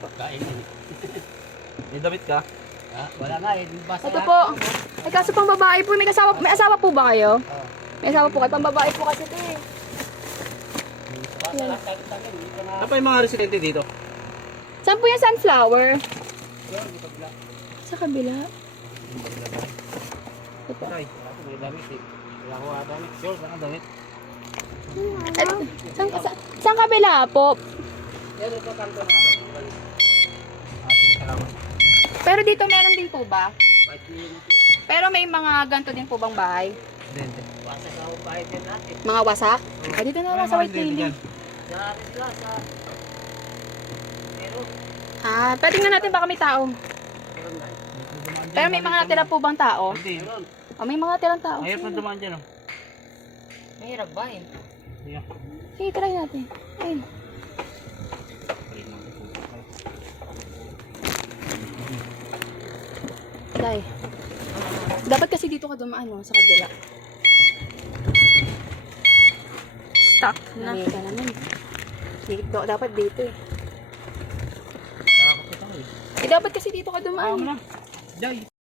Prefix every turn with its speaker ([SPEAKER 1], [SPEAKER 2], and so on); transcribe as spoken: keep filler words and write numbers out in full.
[SPEAKER 1] Kain din.
[SPEAKER 2] May damit ka?
[SPEAKER 1] Ah, wala nga eh. Basta
[SPEAKER 3] Ito po. Ay, kaso pang babae po. May asawa, may asawa po ba kayo?
[SPEAKER 1] Oh.
[SPEAKER 3] May asawa po kayo. Pang babae po kasi ito eh.
[SPEAKER 1] Basta lang sa akin. Hindi ka na.
[SPEAKER 2] Ano pa yung mga residente dito?
[SPEAKER 3] Saan po yung sunflower?
[SPEAKER 1] Yun, di kabila.
[SPEAKER 3] Sa kabila. Ito po.
[SPEAKER 2] Ay,
[SPEAKER 1] Ako may damit eh. Wala ko nga damit. Sure, saan ang damit?
[SPEAKER 3] Ay, saan, saan, saan kabila po?
[SPEAKER 1] Yan, ito kanto na. Ah, sige, salamat.
[SPEAKER 3] Pero dito meron din po ba?
[SPEAKER 1] Bakit yun ito?
[SPEAKER 3] Pero may mga ganito din po bang bahay?
[SPEAKER 2] residente.
[SPEAKER 1] Basta sa akong bahay din natin.
[SPEAKER 3] Mga wasak? Ay, dito na lang sa White Lily.
[SPEAKER 1] Sa atin sila, sa... Meron.
[SPEAKER 3] Ah, pwede nga natin baka may tao.
[SPEAKER 1] Meron na.
[SPEAKER 3] Pero may mga natira po bang tao?
[SPEAKER 2] Hindi.
[SPEAKER 1] Meron.
[SPEAKER 3] Oh, may mga natirang tao.
[SPEAKER 2] Mahirap na dumaan dyan, oh.
[SPEAKER 1] Mahirap ba eh?
[SPEAKER 2] Sige.
[SPEAKER 3] Sige, try natin. Ayun. Tay. Dapat kasi dito ka dumaan, no? Sa kabila. Stuck na. Hindi ka naman. Dito, dapat dito eh.
[SPEAKER 2] Nakakapit ako, eh.
[SPEAKER 3] Eh, dapat kasi dito ka dumaan.
[SPEAKER 2] Tama na. Jai.